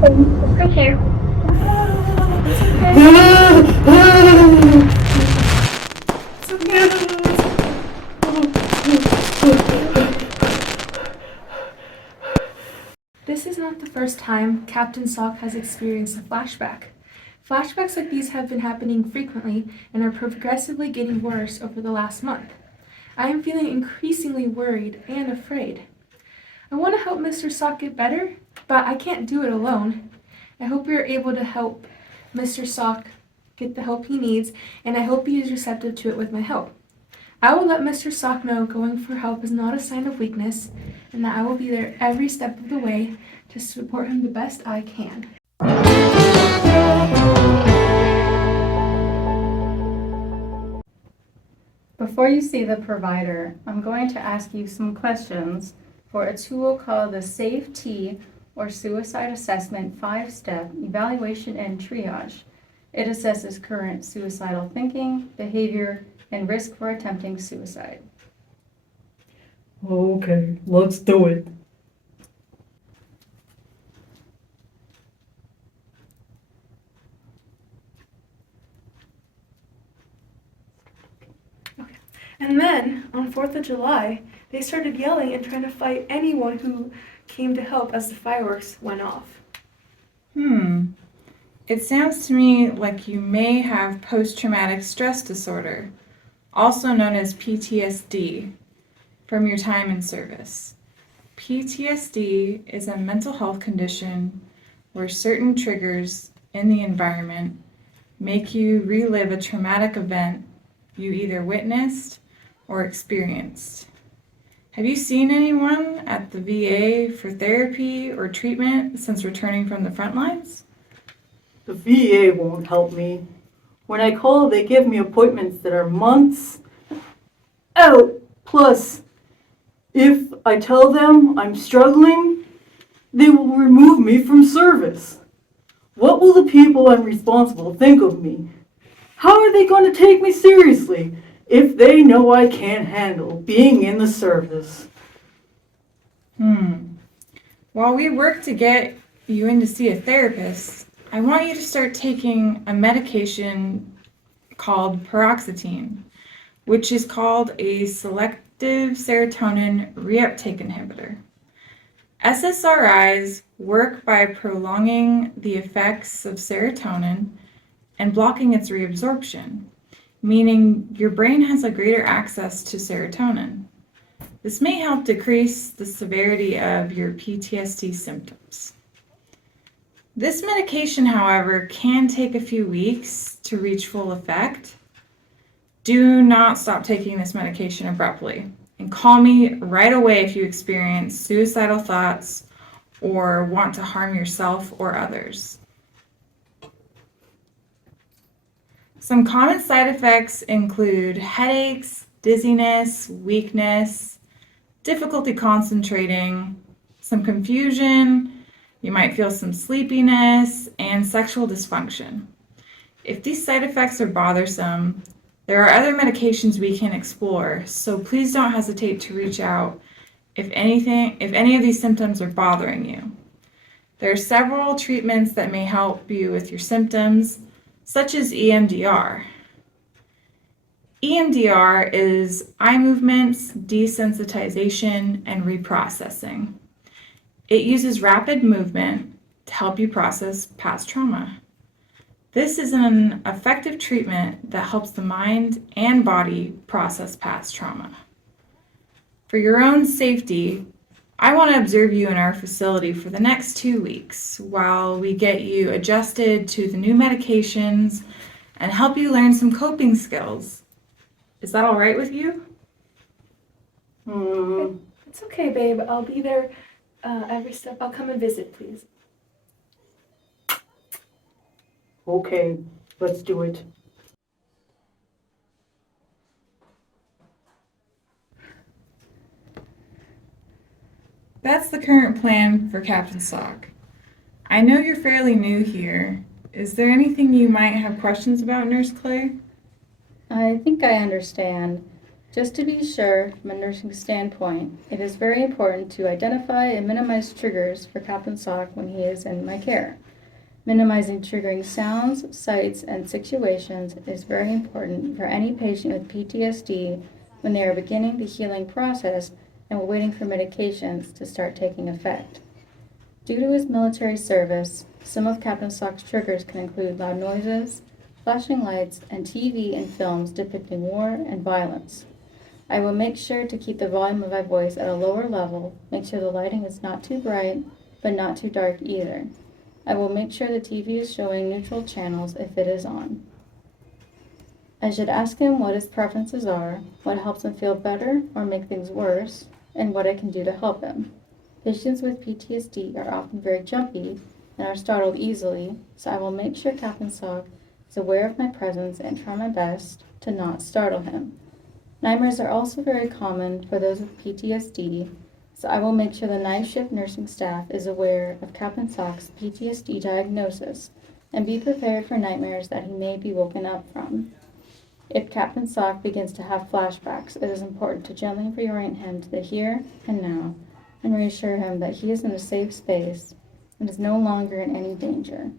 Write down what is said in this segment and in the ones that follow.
Right here. It's okay. This is not the first time Captain Sock has experienced a flashback. Flashbacks like these have been happening frequently and are progressively getting worse over the last month. I am feeling increasingly worried and afraid. I want to help Mr. Sock get better, but I can't do it alone. I hope we are able to help Mr. Sock get the help he needs, and I hope he is receptive to it with my help. I will let Mr. Sock know going for help is not a sign of weakness, and that I will be there every step of the way to support him the best I can. Before you see the provider, I'm going to ask you some questions for a tool called the SAFE-T or Suicide Assessment 5-Step Evaluation and Triage. It assesses current suicidal thinking, behavior, and risk for attempting suicide. Okay, let's do it. And then, on 4th of July, they started yelling and trying to fight anyone who came to help as the fireworks went off. It sounds to me like you may have post-traumatic stress disorder, also known as PTSD, from your time in service. PTSD is a mental health condition where certain triggers in the environment make you relive a traumatic event you either witnessed or experienced. Have you seen anyone at the VA for therapy or treatment since returning from the front lines? The VA won't help me. When I call, they give me appointments that are months out. Plus, if I tell them I'm struggling, they will remove me from service. What will the people I'm responsible think of me? How are they going to take me seriously if they know I can't handle being in the service? While we work to get you in to see a therapist, I want you to start taking a medication called paroxetine, which is called a selective serotonin reuptake inhibitor. SSRIs work by prolonging the effects of serotonin and blocking its reabsorption, meaning your brain has a greater access to serotonin. This may help decrease the severity of your PTSD symptoms. This medication, however, can take a few weeks to reach full effect. Do not stop taking this medication abruptly, and call me right away if you experience suicidal thoughts or want to harm yourself or others. Some common side effects include headaches, dizziness, weakness, difficulty concentrating, some confusion, you might feel some sleepiness, and sexual dysfunction. If these side effects are bothersome, there are other medications we can explore, so please don't hesitate to reach out if any of these symptoms are bothering you. There are several treatments that may help you with your symptoms, such as EMDR. EMDR is eye movements, desensitization, and reprocessing. It uses rapid movement to help you process past trauma. This is an effective treatment that helps the mind and body process past trauma. For your own safety, I want to observe you in our facility for the next 2 weeks while we get you adjusted to the new medications and help you learn some coping skills. Is that all right with you? It's okay, babe. I'll be there every step. I'll come and visit, please. Okay, let's do it. That's the current plan for Captain Sock. I know you're fairly new here. Is there anything you might have questions about, Nurse Clay? I think I understand. Just to be sure, from a nursing standpoint, it is very important to identify and minimize triggers for Captain Sock when he is in my care. Minimizing triggering sounds, sights, and situations is very important for any patient with PTSD when they are beginning the healing process and waiting for medications to start taking effect. Due to his military service, some of Captain Sock's triggers can include loud noises, flashing lights, and TV and films depicting war and violence. I will make sure to keep the volume of my voice at a lower level, make sure the lighting is not too bright, but not too dark either. I will make sure the TV is showing neutral channels if it is on. I should ask him what his preferences are, what helps him feel better or make things worse, and what I can do to help him. Patients with PTSD are often very jumpy and are startled easily, so I will make sure Captain Sock is aware of my presence and try my best to not startle him. Nightmares are also very common for those with PTSD, so I will make sure the night shift nursing staff is aware of Captain Sock's PTSD diagnosis and be prepared for nightmares that he may be woken up from. If Captain Sock begins to have flashbacks, it is important to gently reorient him to the here and now and reassure him that he is in a safe space and is no longer in any danger.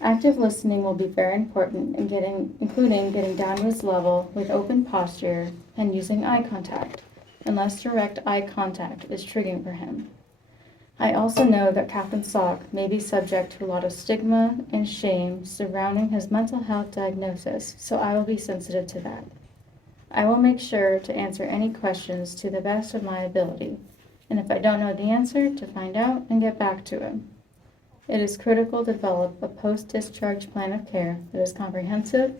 Active listening will be very important including getting down to his level with open posture and using eye contact, unless direct eye contact is triggering for him. I also know that Captain Sock may be subject to a lot of stigma and shame surrounding his mental health diagnosis, so I will be sensitive to that. I will make sure to answer any questions to the best of my ability, and if I don't know the answer, to find out and get back to him. It is critical to develop a post-discharge plan of care that is comprehensive,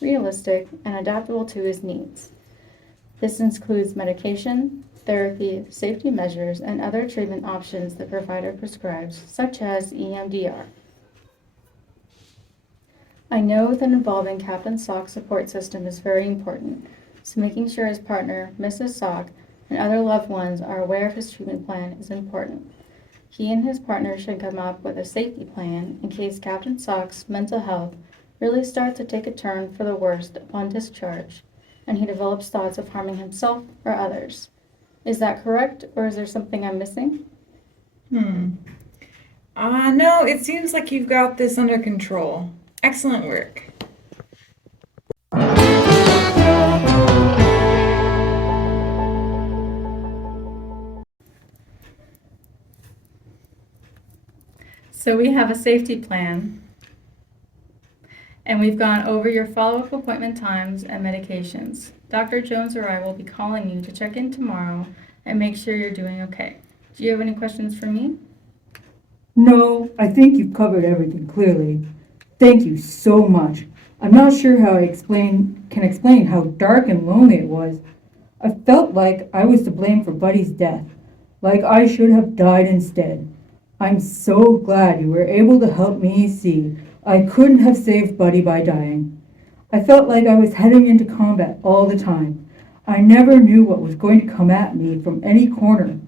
realistic, and adaptable to his needs. This includes medication, therapy, safety measures, and other treatment options the provider prescribes, such as EMDR. I know that involving Captain Sock's support system is very important, so making sure his partner, Mrs. Sock, and other loved ones are aware of his treatment plan is important. He and his partner should come up with a safety plan in case Captain Sock's mental health really starts to take a turn for the worst upon discharge, and he develops thoughts of harming himself or others. Is that correct, or is there something I'm missing? No, it seems like you've got this under control. Excellent work. So we have a safety plan, and we've gone over your follow-up appointment times and medications. Dr. Jones or I will be calling you to check in tomorrow and make sure you're doing okay. Do you have any questions for me? No, I think you've covered everything clearly. Thank you so much. I'm not sure how I can explain how dark and lonely it was. I felt like I was to blame for Buddy's death, like I should have died instead. I'm so glad you were able to help me see I couldn't have saved Buddy by dying. I felt like I was heading into combat all the time. I never knew what was going to come at me from any corner.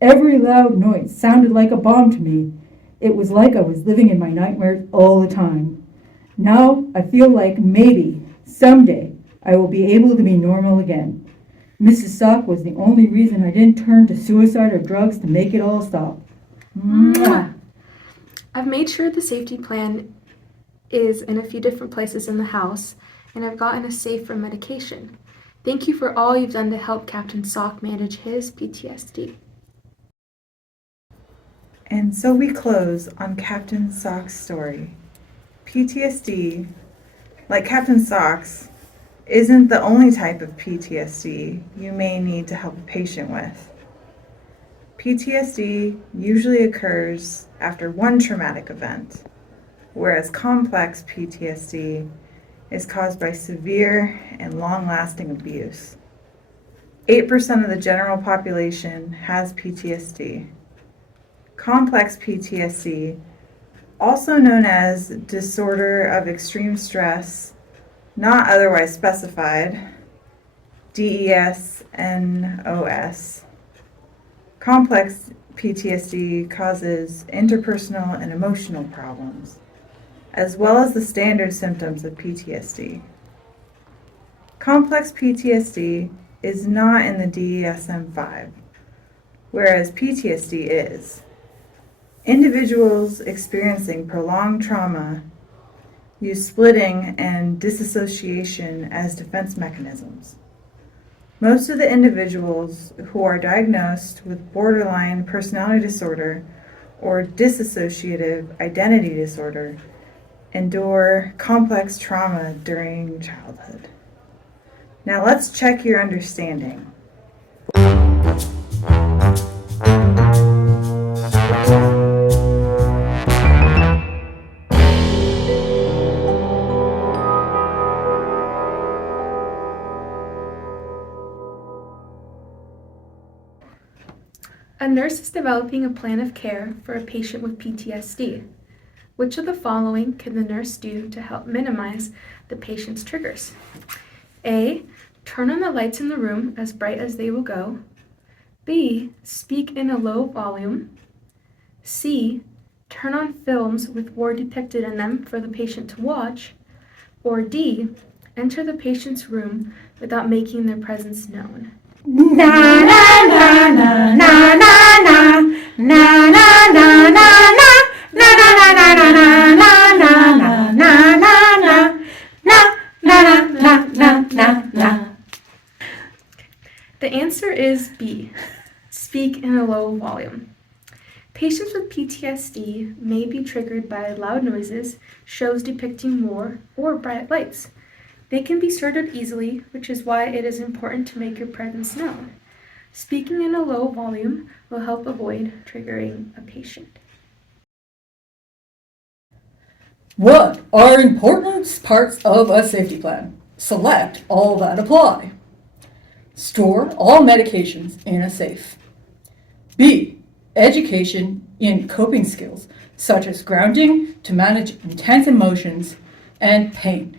Every loud noise sounded like a bomb to me. It was like I was living in my nightmares all the time. Now I feel like maybe, someday, I will be able to be normal again. Mrs. Sock was the only reason I didn't turn to suicide or drugs to make it all stop. Mwah. I've made sure the safety plan is in a few different places in the house, and I've gotten a safe for medication. Thank you for all you've done to help Captain Sock manage his PTSD. And so we close on Captain Sock's story. PTSD, like Captain Sock's, isn't the only type of PTSD you may need to help a patient with. PTSD usually occurs after one traumatic event, whereas complex PTSD is caused by severe and long-lasting abuse. 8% of the general population has PTSD. Complex PTSD, also known as disorder of extreme stress, not otherwise specified, DES-NOS. Complex PTSD causes interpersonal and emotional problems, as well as the standard symptoms of PTSD. Complex PTSD is not in the DSM-5, whereas PTSD is. Individuals experiencing prolonged trauma use splitting and dissociation as defense mechanisms. Most of the individuals who are diagnosed with borderline personality disorder or dissociative identity disorder endure complex trauma during childhood. Now let's check your understanding. A nurse is developing a plan of care for a patient with PTSD. Which of the following can the nurse do to help minimize the patient's triggers? A. Turn on the lights in the room as bright as they will go. B. Speak in a low volume. C. Turn on films with war depicted in them for the patient to watch. Or D. Enter the patient's room without making their presence known. Na na na na na na na na na na na na. Na na na na na na na na na na na. The answer is B. Speak in a low volume. Patients with PTSD may be triggered by loud noises, shows depicting war, or bright lights. They can be startled easily, which is why it is important to make your presence known. Speaking in a low volume will help avoid triggering a patient. What are important parts of a safety plan? Select all that apply. Store all medications in a safe. B. Education in coping skills, such as grounding to manage intense emotions and pain.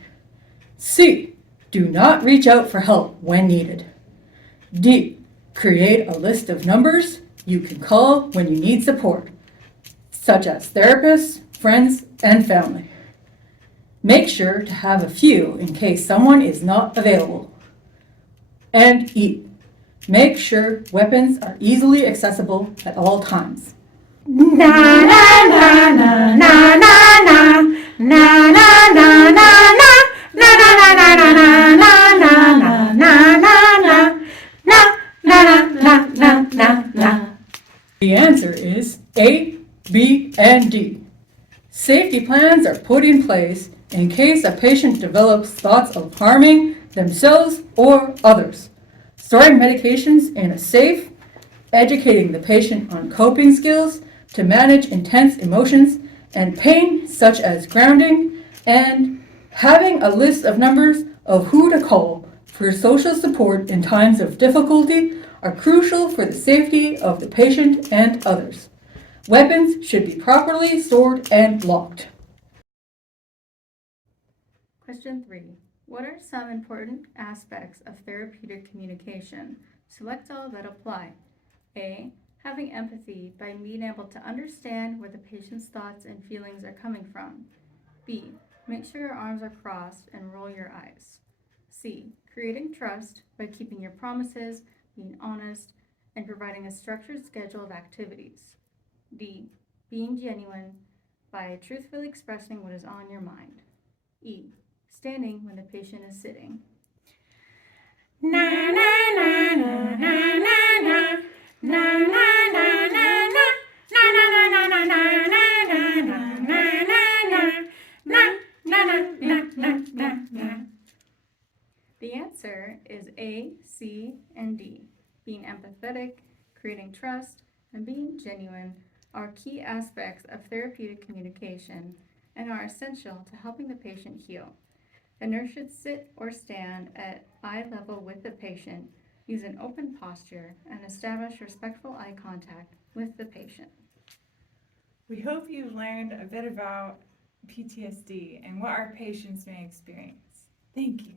C. Do not reach out for help when needed. D. Create a list of numbers you can call when you need support, such as therapists, friends, and family. Make sure to have a few in case someone is not available. And E. Make sure weapons are easily accessible at all times. Na na na na na na na na na na na na. Na na na na na na na na na na na na na. The answer is A, B, and D. Safety plans are put in place in case a patient develops thoughts of harming themselves or others. Storing medications in a safe, educating the patient on coping skills to manage intense emotions and pain, such as grounding, and having a list of numbers of who to call for social support in times of difficulty are crucial for the safety of the patient and others. Weapons should be properly stored and locked. Question 3. What are some important aspects of therapeutic communication? Select all that apply. A. Having empathy by being able to understand where the patient's thoughts and feelings are coming from. B. Make sure your arms are crossed and roll your eyes. C. Creating trust by keeping your promises, being honest, and providing a structured schedule of activities. D. Being genuine by truthfully expressing what is on your mind. E. Standing when the patient is sitting. Na na na na na na na na na na na na. Na na na na na na na na na na na na. The answer is A, C, and D. Being empathetic, creating trust, and being genuine are key aspects of therapeutic communication and are essential to helping the patient heal. The nurse should sit or stand at eye level with the patient, use an open posture, and establish respectful eye contact with the patient. We hope you've learned a bit about PTSD and what our patients may experience. Thank you.